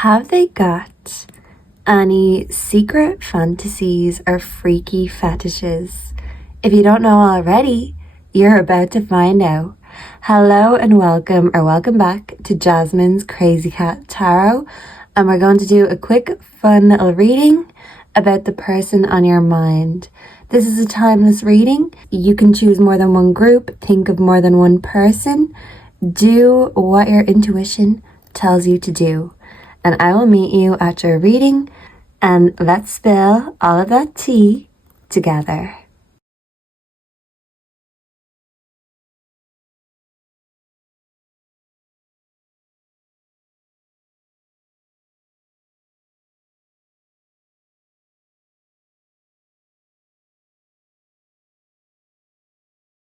Have they got any secret fantasies or freaky fetishes? If you don't know already, you're about to find out. Hello and welcome back to Jasmine's Crazy Cat Tarot, and we're going to do a quick fun little reading about the person on your mind. This is a timeless reading. You can choose more than one group, think of more than one person, do what your intuition tells you to do. And I will meet you at your reading, and let's spill all of that tea together.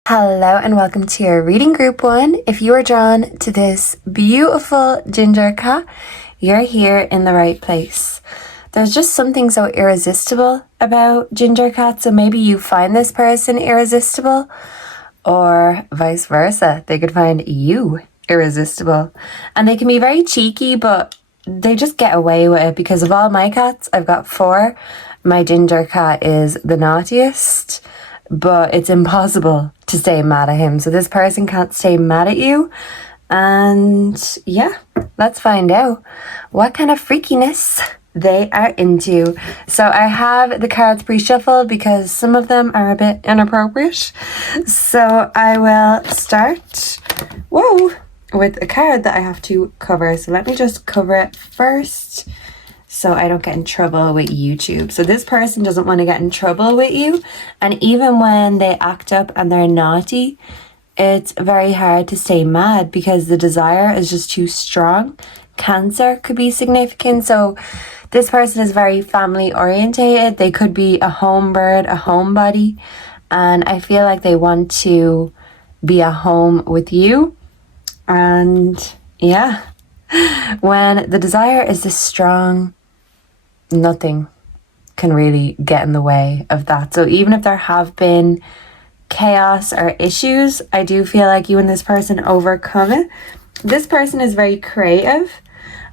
Hello and welcome to your reading group 1. If you are drawn to this beautiful ginger cat, you're here in the right place. There's just something so irresistible about ginger cats, so maybe you find this person irresistible, or vice versa. They could find you irresistible. And they can be very cheeky, but they just get away with it because of all my cats. I've got 4. My ginger cat is the naughtiest, but it's impossible to stay mad at him. So this person can't stay mad at you. And yeah, let's find out what kind of freakiness they are into. So I have the cards pre-shuffled because some of them are a bit inappropriate. So I will start, with a card that I have to cover. So let me just cover it first so I don't get in trouble with YouTube. So this person doesn't want to get in trouble with you. And even when they act up and they're naughty, it's very hard to stay mad because the desire is just too strong. Cancer could be significant. So this person is very family orientated. They could be a home bird, a homebody. And I feel like they want to be at home with you. And yeah, when the desire is this strong, nothing can really get in the way of that. So even if there have been chaos or issues, I do feel like you and this person overcome it. This person is very creative.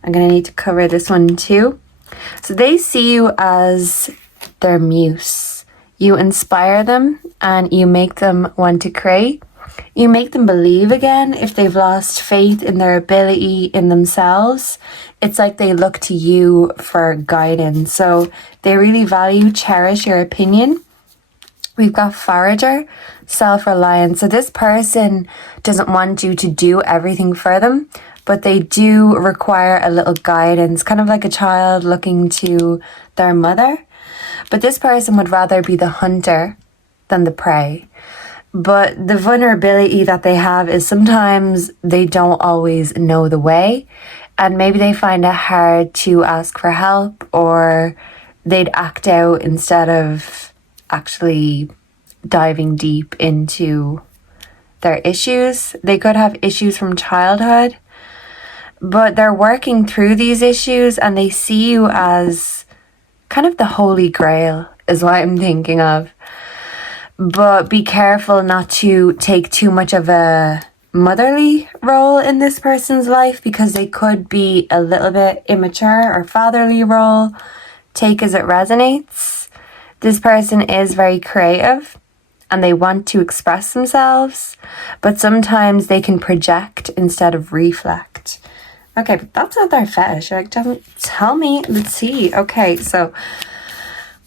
I'm going to need to cover this one too. So they see you as their muse. You inspire them and you make them want to create. You make them believe again if they've lost faith in their ability in themselves. It's like they look to you for guidance. So they really value, cherish your opinion. We've got forager, self-reliance. So this person doesn't want you to do everything for them, but they do require a little guidance, kind of like a child looking to their mother. But this person would rather be the hunter than the prey. But the vulnerability that they have is sometimes they don't always know the way, and maybe they find it hard to ask for help, or they'd act out instead of actually diving deep into their issues. They could have issues from childhood, but they're working through these issues and they see you as kind of the holy grail is what I'm thinking of. But be careful not to take too much of a motherly role in this person's life because they could be a little bit immature, or fatherly role. Take as it resonates. This person is very creative and they want to express themselves, but sometimes they can project instead of reflect. Okay, but that's not their fetish. Like, tell me, let's see. Okay, so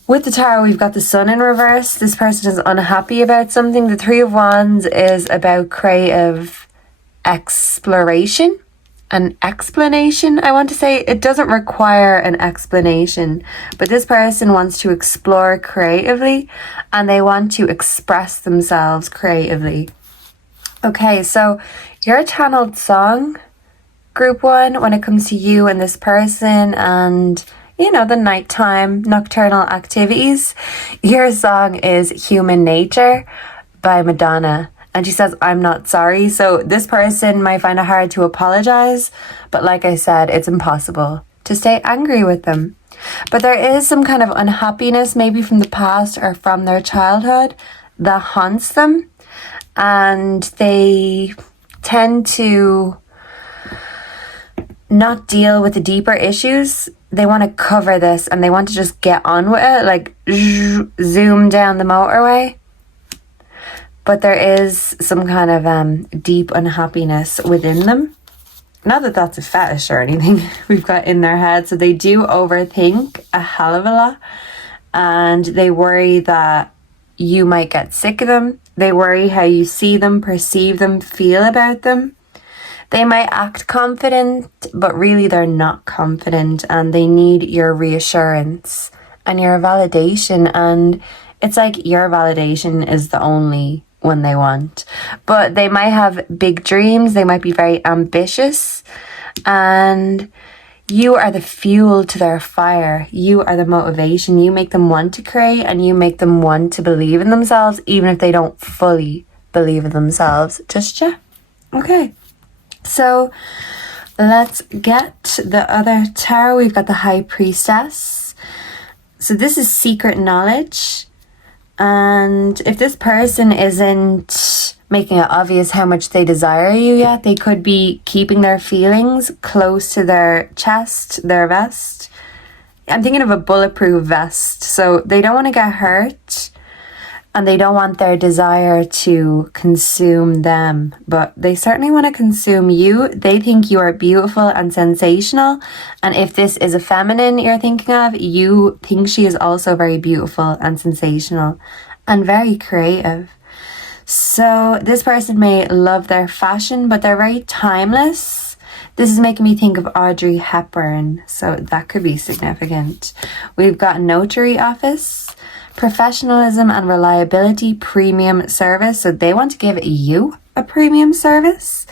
with the tarot, we've got the sun in reverse. This person is unhappy about something. The 3 of Wands is about creative exploration. An explanation, I want to say. It doesn't require an explanation, but this person wants to explore creatively and they want to express themselves creatively. Okay, so your channeled song, group 1, when it comes to you and this person and the nighttime nocturnal activities, your song is Human Nature by Madonna. And she says, I'm not sorry. So this person might find it hard to apologize, but like I said, it's impossible to stay angry with them. But there is some kind of unhappiness, maybe from the past or from their childhood, that haunts them. And they tend to not deal with the deeper issues. They want to cover this and they want to just get on with it, like zoom down the motorway. But there is some kind of deep unhappiness within them. Not that that's a fetish or anything we've got in their head. So they do overthink a hell of a lot. And they worry that you might get sick of them. They worry how you see them, perceive them, feel about them. They might act confident, but really they're not confident. And they need your reassurance and your validation. And it's like your validation is the only one they want. But they might have big dreams. They might be very ambitious. And you are the fuel to their fire. You are the motivation. You make them want to create and you make them want to believe in themselves, even if they don't fully believe in themselves just yet. Okay, so let's get the other tarot. We've got the High Priestess. So this is secret knowledge. And if this person isn't making it obvious how much they desire you yet, they could be keeping their feelings close to their chest, their vest. I'm thinking of a bulletproof vest. So they don't want to get hurt and they don't want their desire to consume them, but they certainly want to consume you. They think you are beautiful and sensational. And if this is a feminine you're thinking of, you think she is also very beautiful and sensational and very creative. So this person may love their fashion, but they're very timeless. This is making me think of Audrey Hepburn, so that could be significant. We've got notary office, professionalism and reliability, premium service. So they want to give you a premium service.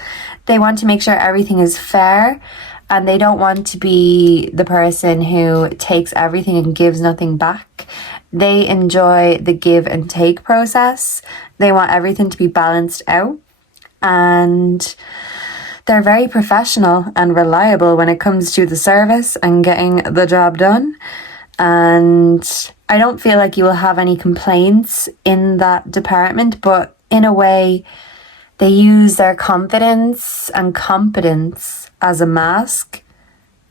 They want to make sure everything is fair, and they don't want to be the person who takes everything and gives nothing back. They enjoy the give and take process. They want everything to be balanced out, and they're very professional and reliable when it comes to the service and getting the job done. And I don't feel like you will have any complaints in that department, but in a way, they use their confidence and competence as a mask,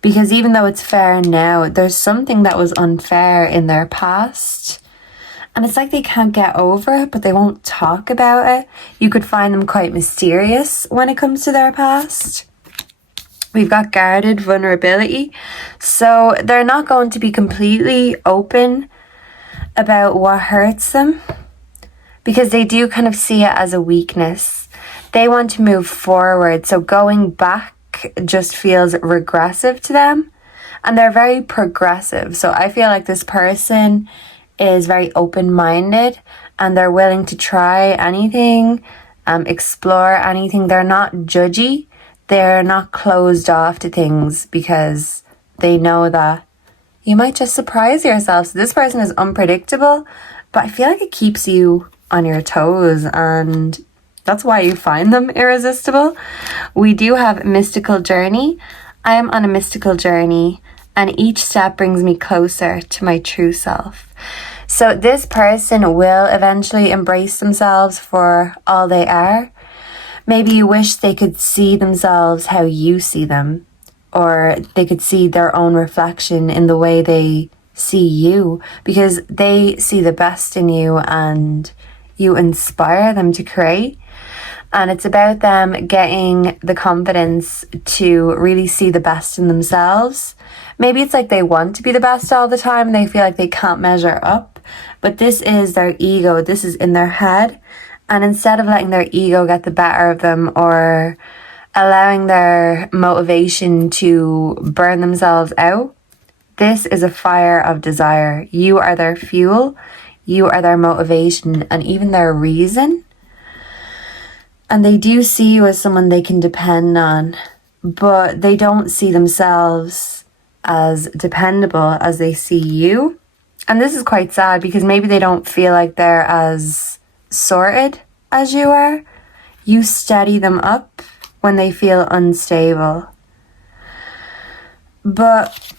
because even though it's fair now, there's something that was unfair in their past. And it's like they can't get over it, but they won't talk about it. You could find them quite mysterious when it comes to their past. We've got guarded vulnerability. So they're not going to be completely open about what hurts them, because they do kind of see it as a weakness. They want to move forward. So going back just feels regressive to them. And they're very progressive. So I feel like this person is very open-minded and they're willing to try anything, explore anything. They're not judgy. They're not closed off to things because they know that you might just surprise yourself. So this person is unpredictable, but I feel like it keeps you on your toes, and that's why you find them irresistible. We do have mystical journey. I am on a mystical journey, and each step brings me closer to my true self. So this person will eventually embrace themselves for all they are. Maybe you wish they could see themselves how you see them, or they could see their own reflection in the way they see you, because they see the best in you and you inspire them to create. And it's about them getting the confidence to really see the best in themselves. Maybe it's like they want to be the best all the time and they feel like they can't measure up, but this is their ego. This is in their head. And instead of letting their ego get the better of them or allowing their motivation to burn themselves out, this is a fire of desire. You are their fuel. You are their motivation and even their reason. And they do see you as someone they can depend on, but they don't see themselves as dependable as they see you. And this is quite sad because maybe they don't feel like they're as sorted as you are. You steady them up when they feel unstable. But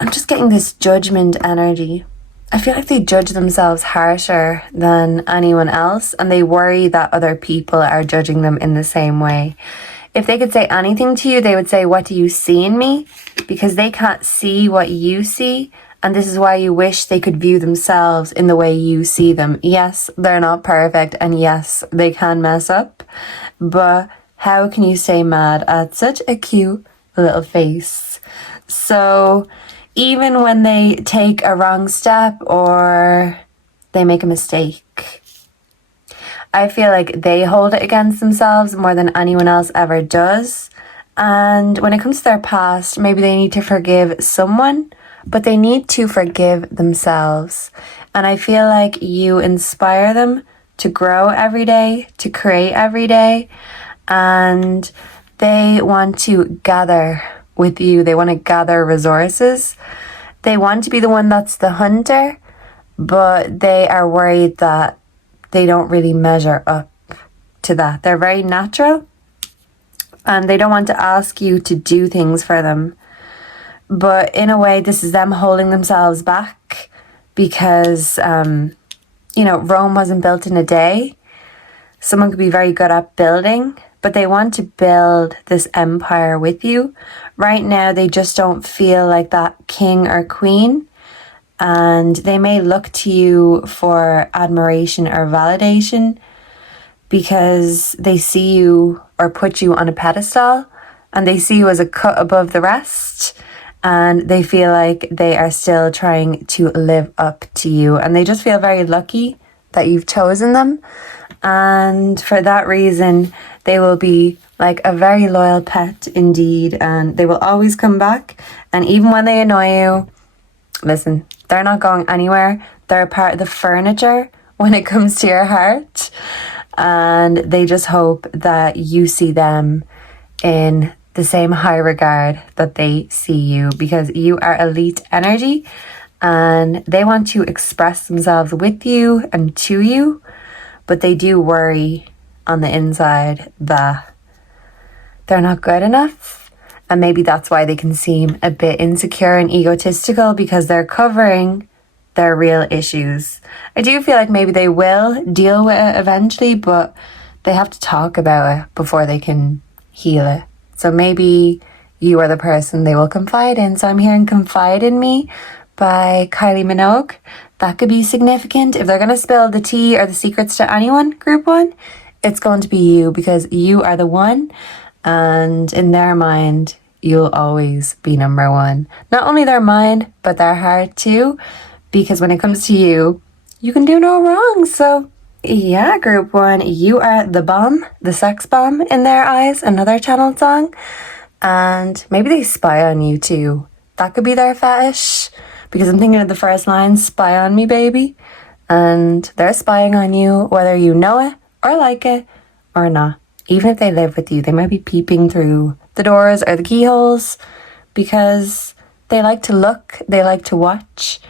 I'm just getting this judgment energy. I feel like they judge themselves harsher than anyone else, and they worry that other people are judging them in the same way. if they could say anything to you, they would say, what do you see in me? Because they can't see what you see. And this is why you wish they could view themselves in the way you see them. Yes, they're not perfect. And yes, they can mess up. But how can you stay mad at such a cute little face? So even when they take a wrong step or they make a mistake, I feel like they hold it against themselves more than anyone else ever does. And when it comes to their past, maybe they need to forgive someone, but they need to forgive themselves. And I feel like you inspire them to grow every day, to create every day. And they want to gather with you. They want to gather resources. They want to be the one that's the hunter, but they are worried that they don't really measure up to that. They're very natural and they don't want to ask you to do things for them. But in a way, this is them holding themselves back because, Rome wasn't built in a day. Someone could be very good at building, but they want to build this empire with you. Right now, they just don't feel like that king or queen. And they may look to you for admiration or validation because they see you or put you on a pedestal and they see you as a cut above the rest. And they feel like they are still trying to live up to you. And they just feel very lucky that you've chosen them. And for that reason, they will be like a very loyal pet indeed. And they will always come back. And even when they annoy you, listen, they're not going anywhere. They're a part of the furniture when it comes to your heart. And they just hope that you see them in the same high regard that they see you, because you are elite energy and they want to express themselves with you and to you, but they do worry on the inside that they're not good enough. And maybe that's why they can seem a bit insecure and egotistical, because they're covering their real issues. I do feel like maybe they will deal with it eventually, but they have to talk about it before they can heal it. So maybe you are the person they will confide in. So I'm hearing Confide in Me by Kylie Minogue. That could be significant. If they're going to spill the tea or the secrets to anyone, group one, it's going to be you, because you are the one. And in their mind, you'll always be number one. Not only their mind, but their heart too. Because when it comes to you, you can do no wrong. So yeah, group one, you are the bomb, the sex bomb in their eyes, another channeled song. And maybe they spy on you too. That could be their fetish, because I'm thinking of the first line, spy on me, baby. And they're spying on you, whether you know it or like it or not. Even if they live with you, they might be peeping through the doors or the keyholes, because they like to look, they like to watch.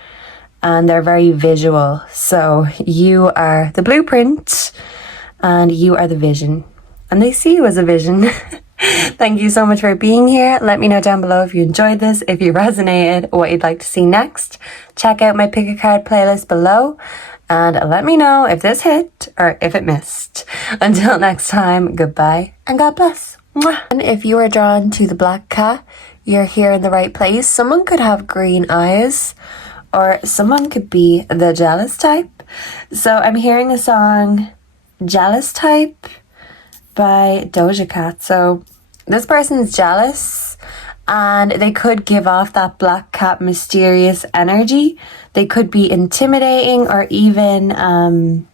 And they're very visual. So you are the blueprint and you are the vision. And they see you as a vision. Thank you so much for being here. Let me know down below if you enjoyed this, if you resonated, what you'd like to see next. Check out my pick a card playlist below. And let me know if this hit or if it missed. Until next time, goodbye and God bless. Mwah. And if you are drawn to the black cat, you're here in the right place. Someone could have green eyes, or someone could be the jealous type. So I'm hearing the song Jealous Type by Doja Cat. So this person's jealous and they could give off that black cat mysterious energy. They could be intimidating, or even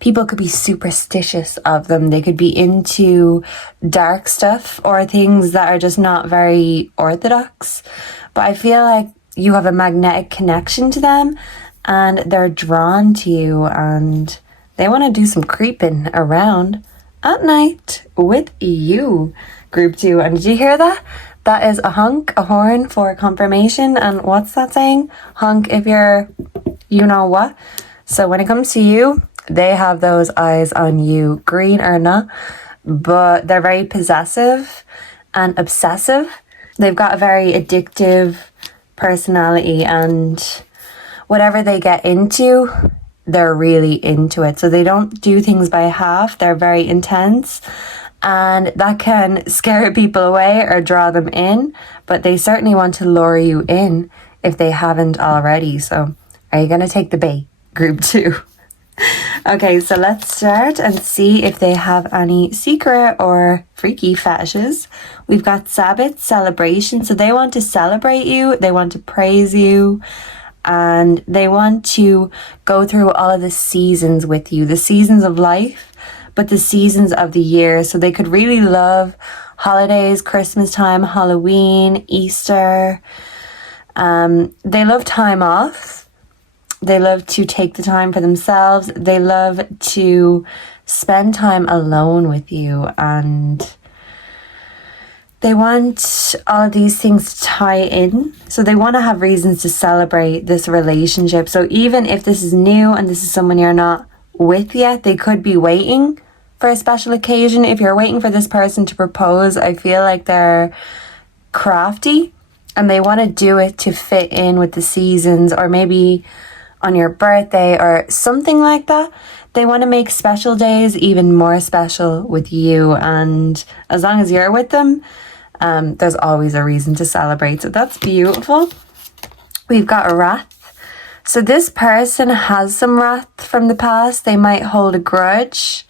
people could be superstitious of them. They could be into dark stuff or things that are just not very orthodox. But I feel like you have a magnetic connection to them and they're drawn to you and they want to do some creeping around at night with you, group two. And did you hear that? That is a honk, a horn for confirmation. And what's that saying? Honk if you're, you know what. So when it comes to you, they have those eyes on you, green or not, but they're very possessive and obsessive. They've got a very addictive personality, and whatever they get into, they're really into it. So they don't do things by half. They're very intense And that can scare people away or draw them in, but they certainly want to lure you in if they haven't already. So are you going to take the bait, group 2? Okay, so let's start and see if they have any secret or freaky fetishes. We've got Sabbath, celebration. So they want to celebrate you, they want to praise you, and they want to go through all of the seasons with you, the seasons of life, but the seasons of the year. So they could really love holidays, Christmas time, Halloween, Easter. They love time off. They love to take the time for themselves. They love to spend time alone with you, and they want all of these things to tie in. So they want to have reasons to celebrate this relationship. So even if this is new and this is someone you're not with yet, they could be waiting for a special occasion. If you're waiting for this person to propose, I feel like they're crafty and they want to do it to fit in with the seasons, or maybe on your birthday or something like that. They want to make special days even more special with you, and as long as you're with them, there's always a reason to celebrate. So that's beautiful. We've got a wrath. So this person has some wrath from the past. They might hold a grudge,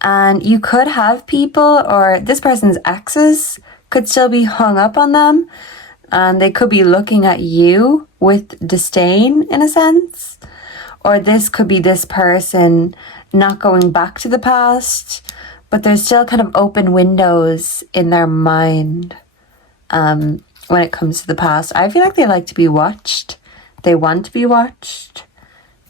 and you could have people, or this person's exes could still be hung up on them, and they could be looking at you with disdain in a sense. Or this could be this person not going back to the past, but there's still kind of open windows in their mind when it comes to the past. I feel like they like to be watched. They want to be watched.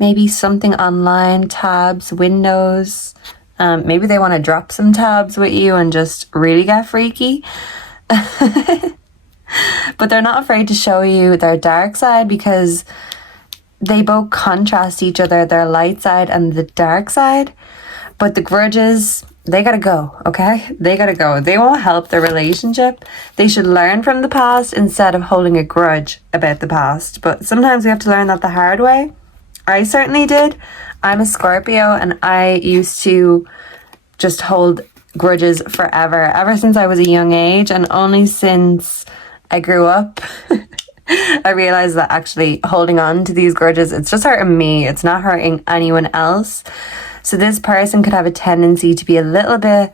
Maybe something online, tabs, windows. Maybe they want to drop some tabs with you and just really get freaky. But they're not afraid to show you their dark side, because they both contrast each other, their light side and the dark side. But the grudges, they gotta go, okay? They gotta go. They won't help the relationship. They should learn from the past instead of holding a grudge about the past. But sometimes we have to learn that the hard way. I certainly did. I'm a Scorpio, and I used to just hold grudges forever, ever since I was a young age, and only since I grew up I realized that actually holding on to these grudges, it's just hurting me. It's not hurting anyone else. So this person could have a tendency to be a little bit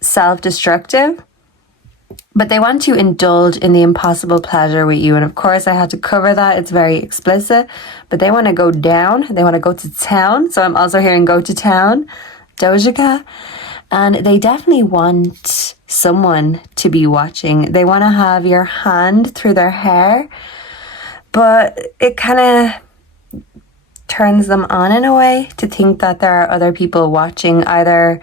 self-destructive, but they want to indulge in the impossible pleasure with you. And of course I had to cover that. It's very explicit, but they want to go down. They want to go to town. So I'm also hearing go to town, Doja Cat. And they definitely want someone to be watching. They want to have your hand through their hair, but it kind of turns them on in a way to think that there are other people watching, either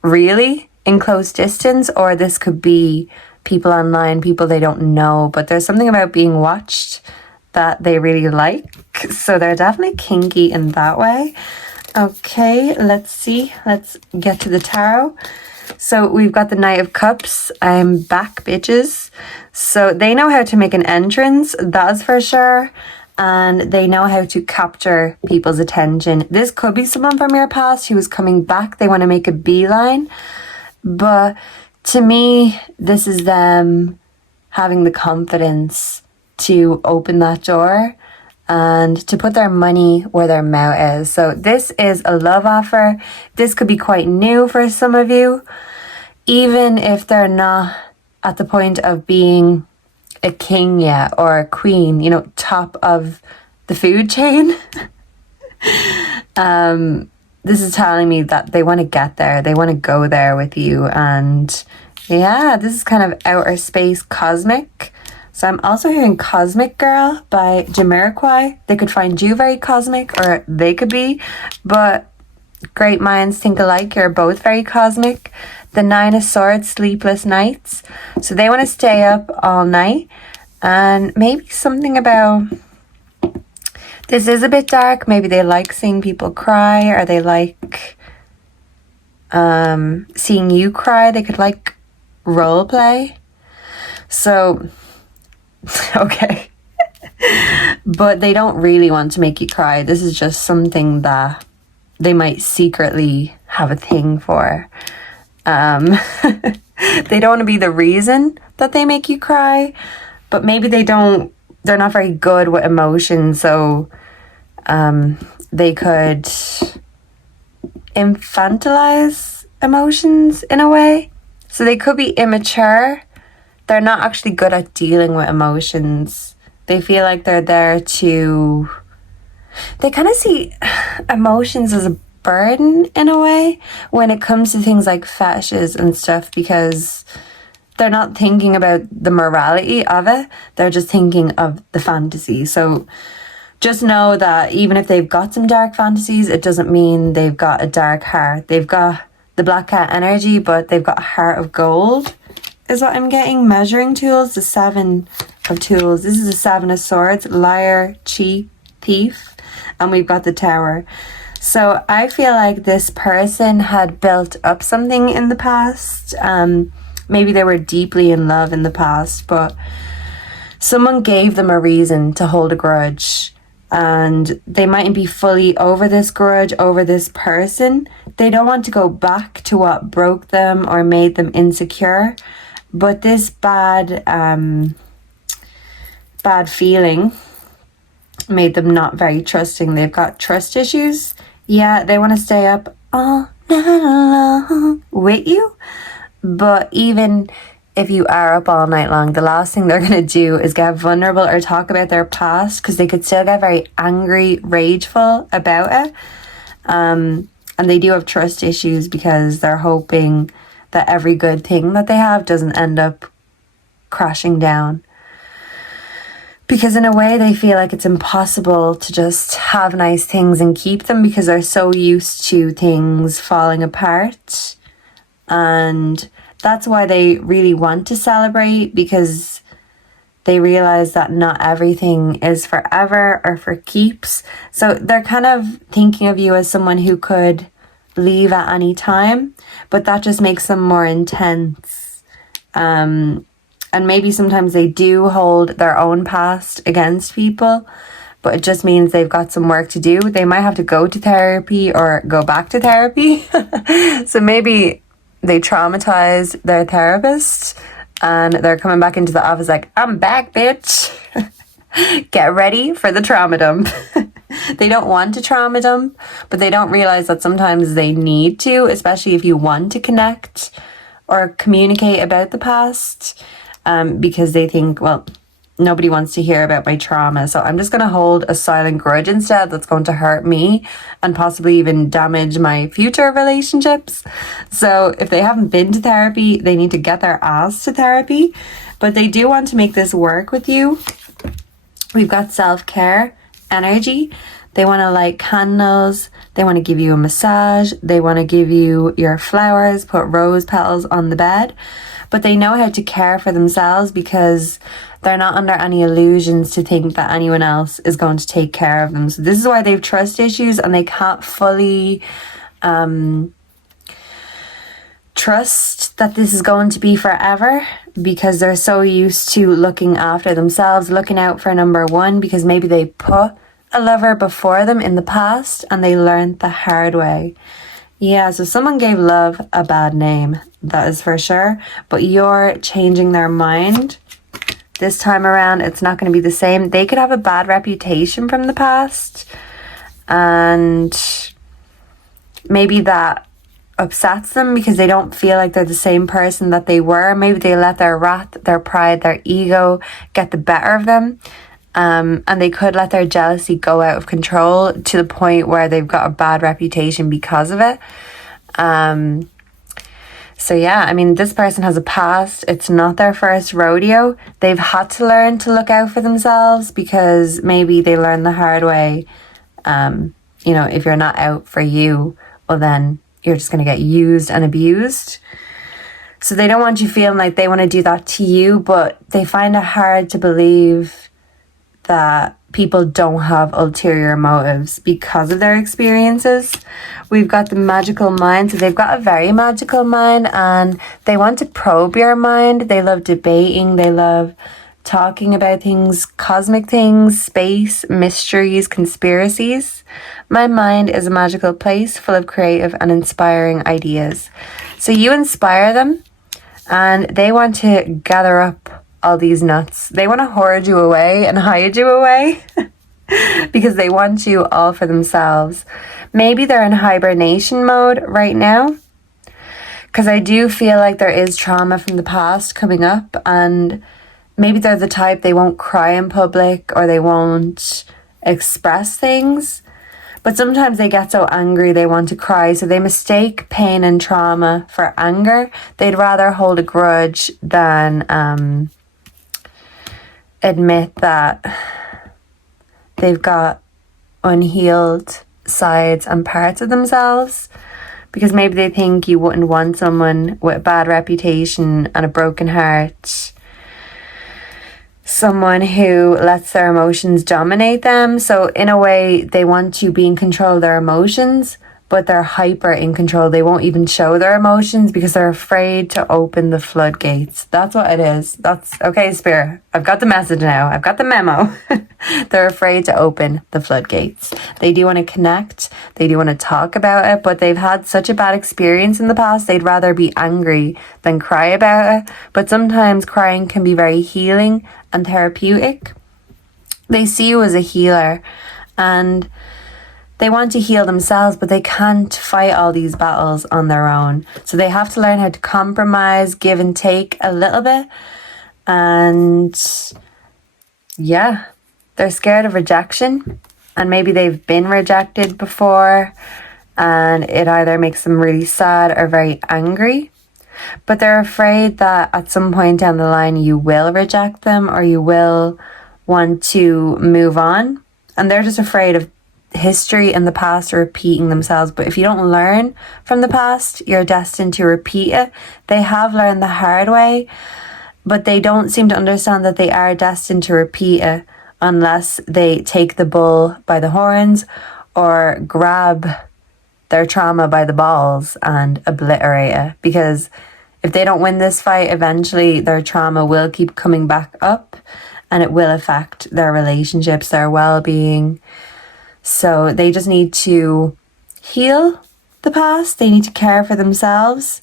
really in close distance, or this could be people online, people they don't know. But there's something about being watched that they really like. So they're definitely kinky in that way. Okay, let's see. Let's get to the tarot. So we've got the Knight of Cups. I'm back, bitches. So they know how to make an entrance, that's for sure. And they know how to capture people's attention. This could be someone from your past who is coming back. They want to make a beeline. But to me, this is them having the confidence to open that door and to put their money where their mouth is. So this is a love offer. This could be quite new for some of you, even if they're not at the point of being a king yet, or a queen, you know, top of the food chain. This is telling me that they want to get there. They want to go there with you. And yeah, this is kind of outer space cosmic. So I'm also hearing Cosmic Girl by Jamiroquai. They could find you very cosmic, or they could be, but great minds think alike. You're both very cosmic. The Nine of Swords, sleepless nights. So they want to stay up all night. And maybe something about, this is a bit dark. Maybe they like seeing people cry, or they like seeing you cry. They could like role play. So okay. But they don't really want to make you cry. This is just something that they might secretly have a thing for. They don't want to be the reason that they make you cry, but maybe they're not very good with emotions, so they could infantilize emotions in a way. So they could be immature. They're not actually good at dealing with emotions. They feel like they're there to... They kind of see emotions as a burden in a way when it comes to things like fetishes and stuff, because they're not thinking about the morality of it. They're just thinking of the fantasy. So just know that even if they've got some dark fantasies, it doesn't mean they've got a dark heart. They've got the black cat energy, but they've got a heart of gold, is what I'm getting. Measuring tools, the 7 of tools. This is the 7 of swords, liar, cheat, thief, and we've got the tower. So I feel like this person had built up something in the past. Maybe they were deeply in love in the past, but someone gave them a reason to hold a grudge, and they mightn't be fully over this grudge, over this person. They don't want to go back to what broke them or made them insecure, but this bad feeling made them not very trusting. They've got trust issues. Yeah, they want to stay up all night long with you, but even if you are up all night long, the last thing they're going to do is get vulnerable or talk about their past, because they could still get very angry, rageful about it. And they do have trust issues because they're hoping that every good thing that they have doesn't end up crashing down. Because in a way, they feel like it's impossible to just have nice things and keep them, because they're so used to things falling apart. And that's why they really want to celebrate, because they realize that not everything is forever or for keeps. So they're kind of thinking of you as someone who could leave at any time, but that just makes them more intense. And maybe sometimes they do hold their own past against people, but it just means they've got some work to do. They might have to go to therapy or go back to therapy. So maybe they traumatize their therapist and they're coming back into the office like, I'm back, bitch. Get ready for the trauma dump. They don't want to trauma dump, but they don't realize that sometimes they need to, especially if you want to connect or communicate about the past, because they think, well, nobody wants to hear about my trauma, so I'm just going to hold a silent grudge instead that's going to hurt me and possibly even damage my future relationships. So if they haven't been to therapy, they need to get their ass to therapy, but they do want to make this work with you. We've got self-care energy. They want to light candles. They want to give you a massage. They want to give you your flowers, put rose petals on the bed. But they know how to care for themselves because they're not under any illusions to think that anyone else is going to take care of them. So this is why they have trust issues and they can't fully trust that this is going to be forever, because they're so used to looking after themselves, looking out for number one, because maybe they put a lover before them in the past and they learned the hard way. Yeah, so someone gave love a bad name, that is for sure, but you're changing their mind. This time around, it's not going to be the same. They could have a bad reputation from the past, and maybe that upsets them because they don't feel like they're the same person that they were. Maybe they let their wrath, their pride, their ego get the better of them. And they could let their jealousy go out of control to the point where they've got a bad reputation because of it. So yeah, I mean, this person has a past. It's not their first rodeo. They've had to learn to look out for themselves because maybe they learned the hard way. If you're not out for you, well then you're just going to get used and abused. So they don't want you feeling like they want to do that to you, but they find it hard to believe that people don't have ulterior motives because of their experiences. We've got the magical mind. So they've got a very magical mind and they want to probe your mind. They love debating. They love talking about things, cosmic things, space, mysteries, conspiracies. My mind is a magical place full of creative and inspiring ideas. So you inspire them, and they want to gather up all these nuts. They want to hoard you away and hide you away because they want you all for themselves. Maybe they're in hibernation mode right now, because I do feel like there is trauma from the past coming up, and maybe they're the type, they won't cry in public or they won't express things. But sometimes they get so angry they want to cry, so they mistake pain and trauma for anger. They'd rather hold a grudge than admit that they've got unhealed sides and parts of themselves. Because maybe they think you wouldn't want someone with a bad reputation and a broken heart. Someone who lets their emotions dominate them. So in a way, they want to be in control of their emotions, but they're hyper in control. They won't even show their emotions because they're afraid to open the floodgates. That's what it is. That's okay, Spirit. I've got the message now. I've got the memo. They're afraid to open the floodgates. They do want to connect. They do want to talk about it, but they've had such a bad experience in the past. They'd rather be angry than cry about it. But sometimes crying can be very healing and therapeutic. They see you as a healer, and they want to heal themselves, but they can't fight all these battles on their own. So they have to learn how to compromise, give and take a little bit. And yeah, they're scared of rejection. And maybe they've been rejected before, and it either makes them really sad or very angry. But they're afraid that at some point down the line you will reject them, or you will want to move on. And they're just afraid of history and the past repeating themselves. But if you don't learn from the past, you're destined to repeat it. They have learned the hard way, but they don't seem to understand that they are destined to repeat it unless they take the bull by the horns or grab their trauma by the balls and obliterate it. Because if they don't win this fight, eventually their trauma will keep coming back up, and it will affect their relationships, their well-being. So they just need to heal the past. They need to care for themselves.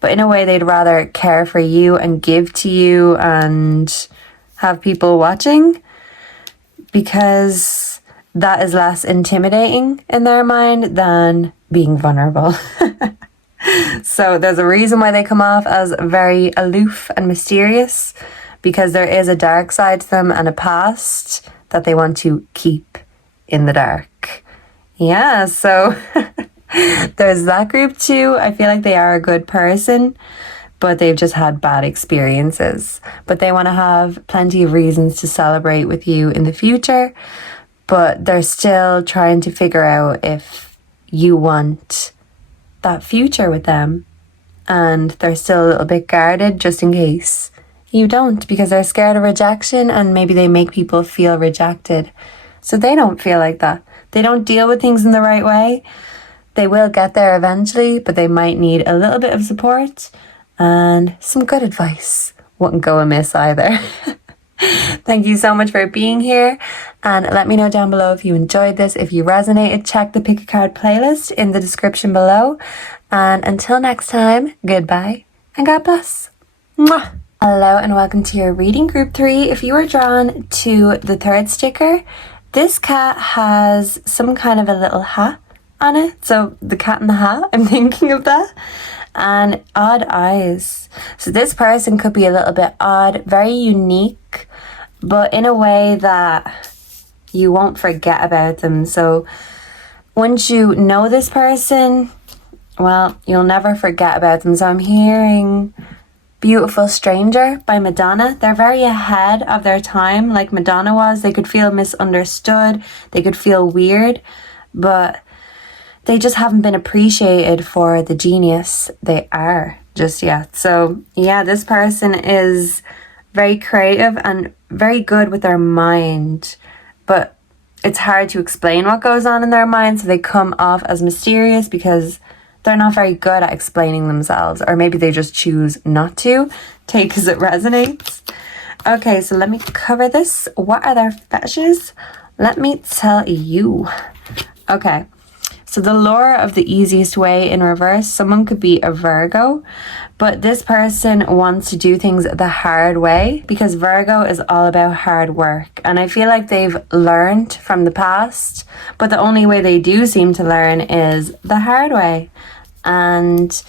But in a way, they'd rather care for you and give to you and have people watching, because that is less intimidating in their mind than being vulnerable. So there's a reason why they come off as very aloof and mysterious, because there is a dark side to them and a past that they want to keep in the dark. Yeah, so there's that group too. I feel like they are a good person, but they've just had bad experiences. But they want to have plenty of reasons to celebrate with you in the future, but they're still trying to figure out if you want that future with them. And they're still a little bit guarded just in case you don't, because they're scared of rejection, and maybe they make people feel rejected. So they don't feel like that. They don't deal with things in the right way. They will get there eventually, but they might need a little bit of support, and some good advice wouldn't go amiss either. Thank you so much for being here, and let me know down below if you enjoyed this. If you resonated, check the Pick a Card playlist in the description below. And until next time, goodbye and God bless. Mwah! Hello and welcome to your reading group 3. If you are drawn to the third sticker, this cat has some kind of a little hat on it. So the cat in the hat, I'm thinking of that. And odd eyes. So this person could be a little bit odd, very unique, but in a way that you won't forget about them. So once you know this person, well, you'll never forget about them. So I'm hearing Beautiful Stranger by Madonna. They're very ahead of their time, like Madonna was. They could feel misunderstood. They could feel weird, but they just haven't been appreciated for the genius they are just yet. So yeah, this person is very creative and very good with their mind, but it's hard to explain what goes on in their mind. So they come off as mysterious because they're not very good at explaining themselves, or maybe they just choose not to. Take as it resonates. Okay, so let me cover this. What are their fetishes? Let me tell you. Okay, so the lure of the easiest way in reverse, someone could be a Virgo, but this person wants to do things the hard way because Virgo is all about hard work. And I feel like they've learned from the past, but the only way they do seem to learn is the hard way. And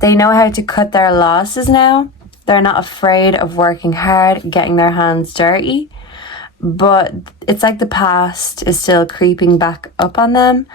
they know how to cut their losses now. They're not afraid of working hard, getting their hands dirty. But it's like the past is still creeping back up on them.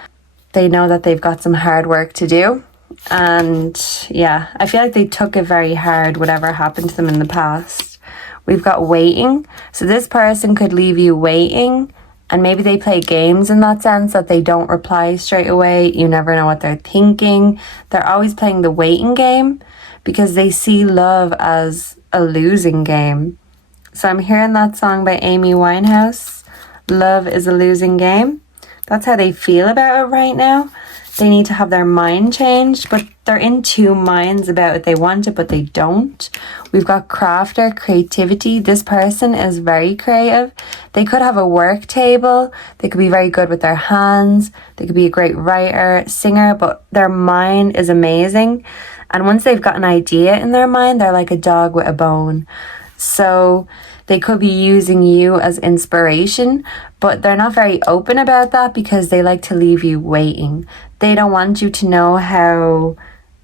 They know that they've got some hard work to do. And yeah, I feel like they took it very hard, whatever happened to them in the past. We've got waiting. So this person could leave you waiting. And maybe they play games in that sense, that they don't reply straight away. You never know what they're thinking. They're always playing the waiting game because they see love as a losing game. So I'm hearing that song by Amy Winehouse, Love is a Losing Game. That's how they feel about it right now. They need to have their mind changed, but they're in two minds about it. They want it, but they don't. We've got crafter, creativity. This person is very creative. They could have a work table. They could be very good with their hands. They could be a great writer, singer, but their mind is amazing. And once they've got an idea in their mind, they're like a dog with a bone. So they could be using you as inspiration, but they're not very open about that because they like to leave you waiting. They don't want you to know how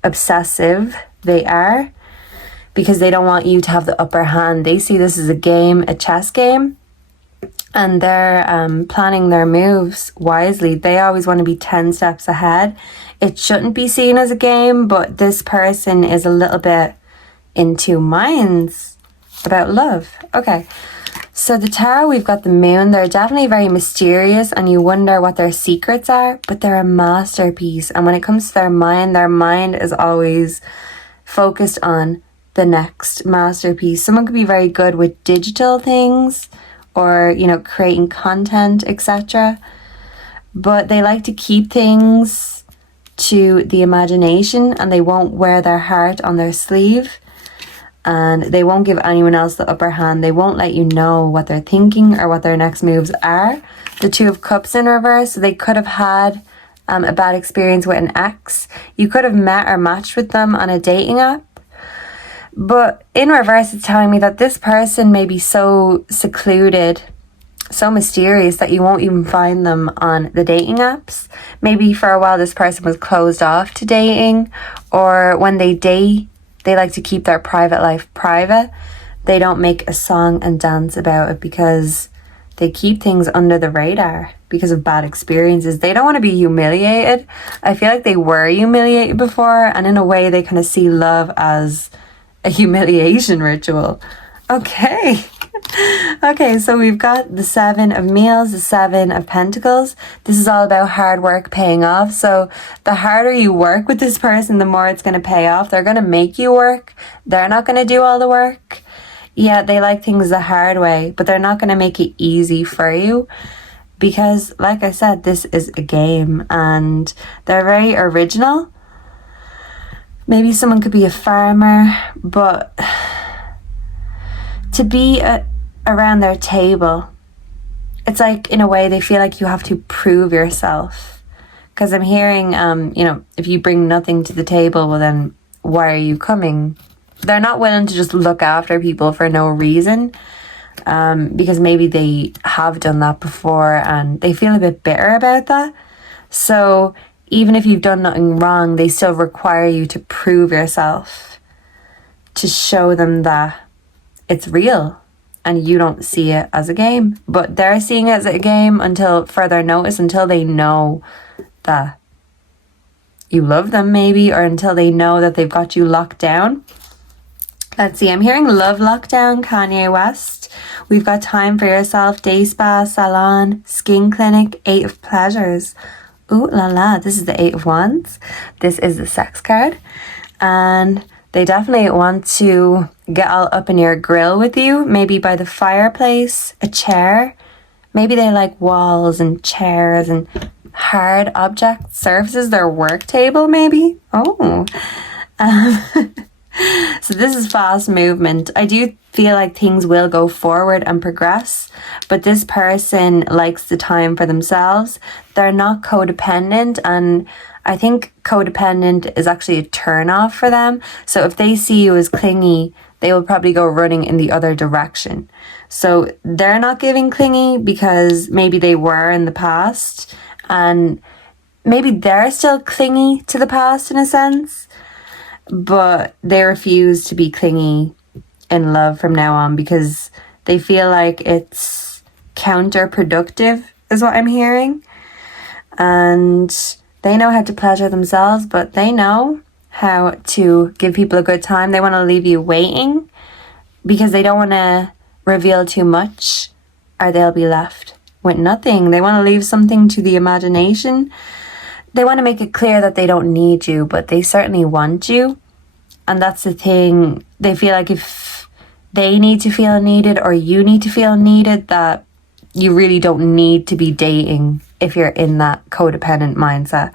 obsessive they are because they don't want you to have the upper hand. They see this as a game, a chess game, and they're planning their moves wisely. They always want to be 10 steps ahead. It shouldn't be seen as a game, but this person is a little bit in two minds about love. Okay, so the tarot, we've got the moon. They're definitely very mysterious and you wonder what their secrets are, but they're a masterpiece. And when it comes to their mind is always focused on the next masterpiece. Someone could be very good with digital things or, you know, creating content, etc. But they like to keep things to the imagination and they won't wear their heart on their sleeve. And they won't give anyone else the upper hand. They won't let you know what they're thinking or what their next moves are. The Two of Cups in reverse, so they could have had a bad experience with an ex. You could have met or matched with them on a dating app. But in reverse, it's telling me that this person may be so secluded, so mysterious that you won't even find them on the dating apps. Maybe for a while this person was closed off to dating, or when they date, they like to keep their private life private. They don't make a song and dance about it because they keep things under the radar because of bad experiences. They don't want to be humiliated. I feel like they were humiliated before, and in a way they kind of see love as a humiliation ritual. Okay. Okay, so we've got the Seven of Meals, the Seven of Pentacles. This is all about hard work paying off. So the harder you work with this person, the more it's going to pay off. They're going to make you work. They're not going to do all the work. Yeah, they like things the hard way, but they're not going to make it easy for you because, like I said, this is a game and they're very original. Maybe someone could be a farmer, but to be around their table, it's like, in a way, they feel like you have to prove yourself. Because I'm hearing, you know, if you bring nothing to the table, well then, why are you coming? They're not willing to just look after people for no reason. Because maybe they have done that before and they feel a bit bitter about that. So even if you've done nothing wrong, they still require you to prove yourself, to show them that it's real and you don't see it as a game. But they're seeing it as a game until further notice, until they know that you love them maybe, or until they know that they've got you locked down. Let's see, I'm hearing love lockdown, Kanye West. We've got time for yourself, day spa, salon, skin clinic, 8 of pleasures. Ooh la la, this is the 8 of wands. This is the sex card. And they definitely want to get all up in your grill with you, maybe by the fireplace, a chair. Maybe they like walls and chairs and hard object surfaces, their work table maybe. Oh. So this is fast movement. I do feel like things will go forward and progress, but this person likes the time for themselves. They're not codependent, and I think codependent is actually a turn off for them. So if they see you as clingy, they will probably go running in the other direction. So they're not giving clingy because maybe they were in the past, and maybe they're still clingy to the past in a sense, but they refuse to be clingy in love from now on because they feel like it's counterproductive, is what I'm hearing. And they know how to pleasure themselves, but they know how to give people a good time. They want to leave you waiting because they don't want to reveal too much, or they'll be left with nothing. They want to leave something to the imagination. They want to make it clear that they don't need you, but they certainly want you. And that's the thing. They feel like if they need to feel needed or you need to feel needed, that you really don't need to be dating if you're in that codependent mindset.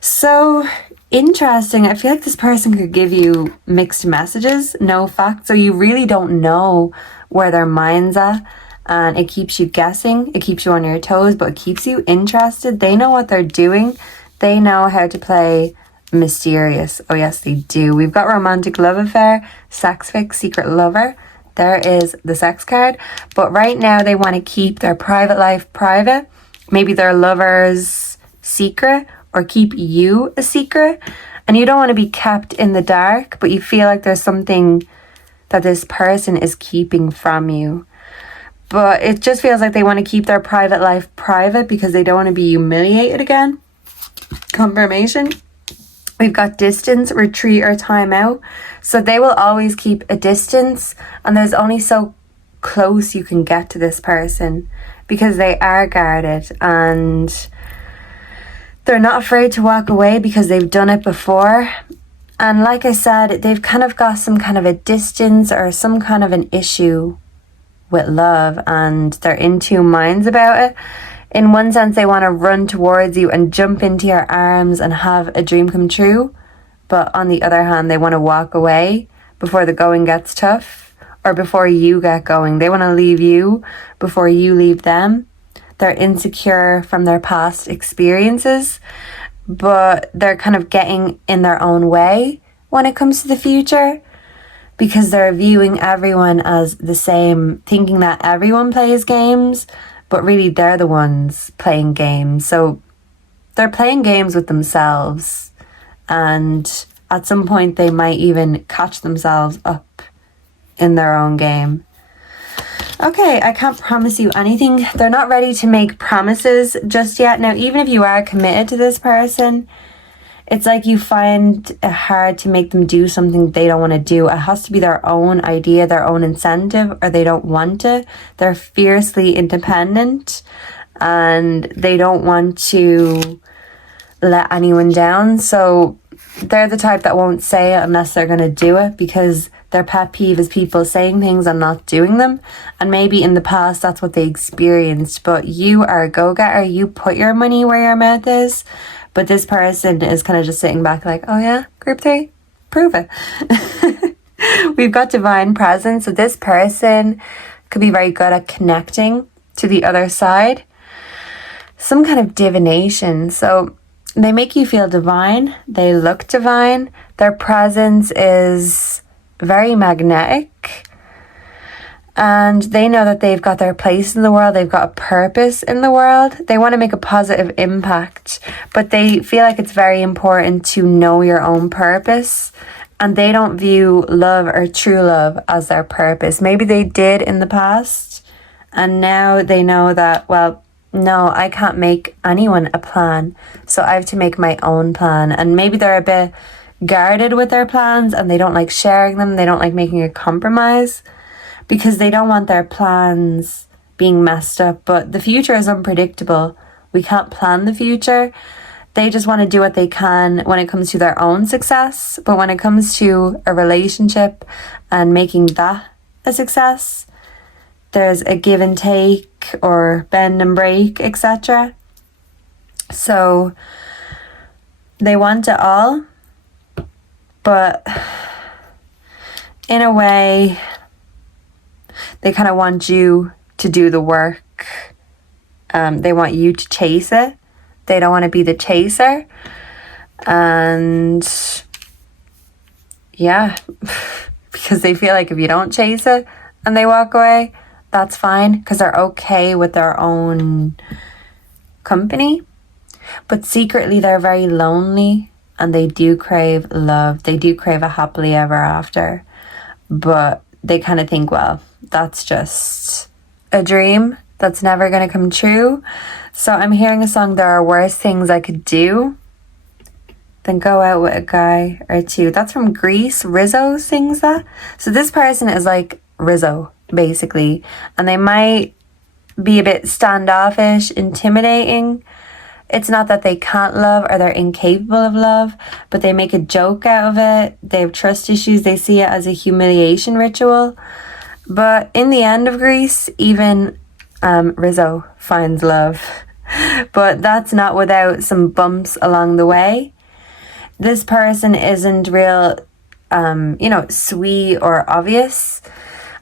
So interesting. I feel like this person could give you mixed messages, no facts. So you really don't know where their mind's at. And it keeps you guessing. It keeps you on your toes, but it keeps you interested. They know what they're doing. They know how to play mysterious. Oh yes, they do. We've got romantic love affair, sex fic, secret lover. There is the sex card. But right now they want to keep their private life private. Maybe their lover's secret, or keep you a secret. And you don't want to be kept in the dark, but you feel like there's something that this person is keeping from you. But it just feels like they want to keep their private life private because they don't want to be humiliated again. Confirmation. We've got distance, retreat, or time out. So they will always keep a distance, and there's only so close you can get to this person because they are guarded and they're not afraid to walk away because they've done it before. And like I said, they've kind of got some kind of a distance or some kind of an issue with love, and they're in two minds about it. In one sense, they want to run towards you and jump into your arms and have a dream come true. But on the other hand, they want to walk away before the going gets tough or before you get going. They want to leave you before you leave them. They're insecure from their past experiences, but they're kind of getting in their own way when it comes to the future, because they're viewing everyone as the same, thinking that everyone plays games, but really they're the ones playing games. So they're playing games with themselves, and at some point they might even catch themselves up in their own game. Okay, I can't promise you anything. They're not ready to make promises just yet. Now, even if you are committed to this person, it's like you find it hard to make them do something they don't want to do. It has to be their own idea, their own incentive, or they don't want it. They're fiercely independent and they don't want to let anyone down. So they're the type that won't say it unless they're going to do it, because their pet peeve is people saying things and not doing them. And maybe in the past that's what they experienced. But you are a go-getter. You put your money where your mouth is. But this person is kind of just sitting back like, oh yeah, group 3, prove it. We've got divine presence. So this person could be very good at connecting to the other side. Some kind of divination. So they make you feel divine. They look divine. Their presence is very magnetic. And they know that they've got their place in the world. They've got a purpose in the world. They want to make a positive impact, but they feel like it's very important to know your own purpose. And they don't view love or true love as their purpose. Maybe they did in the past, and now they know that, well, no, I can't make anyone a plan. So I have to make my own plan. And maybe they're a bit guarded with their plans and they don't like sharing them. They don't like making a compromise, because they don't want their plans being messed up. But the future is unpredictable. We can't plan the future. They just want to do what they can when it comes to their own success. But when it comes to a relationship and making that a success, there's a give and take or bend and break, etc. So they want it all, but in a way, they kind of want you to do the work. They want you to chase it. They don't want to be the chaser. And yeah, because they feel like if you don't chase it and they walk away, that's fine, because they're okay with their own company. But secretly, they're very lonely and they do crave love. They do crave a happily ever after. But they kind of think, well, that's just a dream that's never going to come true. So I'm hearing a song, there are worse things I could do than go out with a guy or two. That's from Greece. Rizzo sings that. So this person is like Rizzo, basically. And they might be a bit standoffish, intimidating. It's not that they can't love or they're incapable of love, but they make a joke out of it. They have trust issues. They see it as a humiliation ritual. But in the end of Greece, even Rizzo finds love. But that's not without some bumps along the way. This person isn't real, sweet or obvious.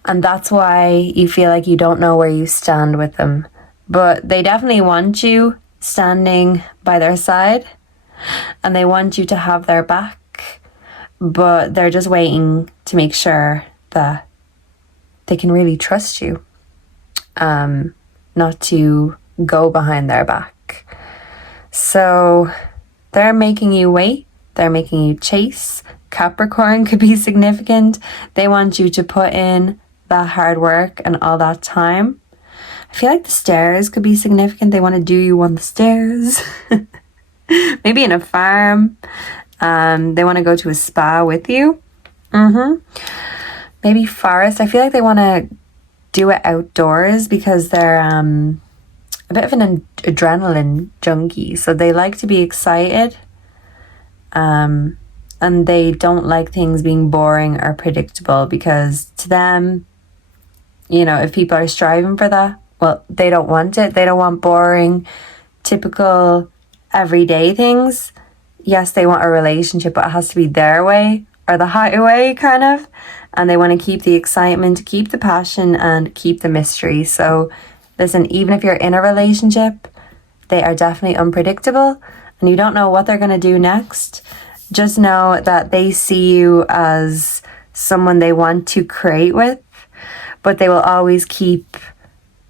And that's why you feel like you don't know where you stand with them. But they definitely want you standing by their side. And they want you to have their back. But they're just waiting to make sure that they can really trust you. Not to go behind their back. So they're making you wait. They're making you chase. Capricorn could be significant. They want you to put in that hard work and all that time. I feel like the stairs could be significant. They want to do you on the stairs. Maybe in a farm. They want to go to a spa with you. Maybe forest. I feel like they want to do it outdoors because they're a bit of an adrenaline junkie. So they like to be excited. And they don't like things being boring or predictable, because to them, if people are striving for that, well, they don't want it. They don't want boring, typical, everyday things. Yes, they want a relationship, but it has to be their way or the highway, kind of. And they want to keep the excitement, keep the passion, and keep the mystery. So listen, even if you're in a relationship, they are definitely unpredictable and you don't know what they're going to do next. Just know that they see you as someone they want to create with, but they will always keep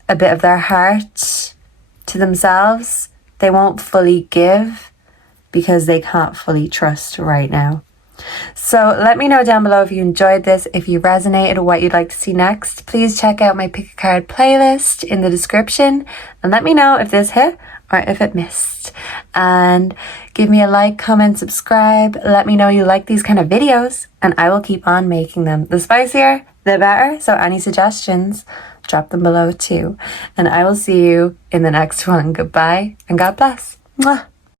a bit of their heart to themselves. They won't fully give because they can't fully trust right now. So let me know down below if you enjoyed this, if you resonated, what you'd like to see next. Please check out my pick a card playlist in the description and let me know if this hit or if it missed. And give me a like, comment, subscribe. Let me know you like these kind of videos and I will keep on making them. The spicier, the better. So any suggestions, drop them below too. And I will see you in the next one. Goodbye and God bless. Mwah.